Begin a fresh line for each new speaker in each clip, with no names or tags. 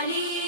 Money.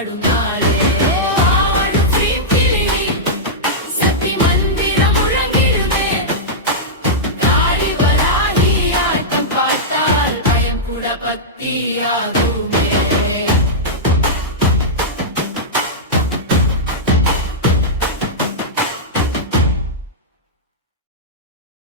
Carbonari.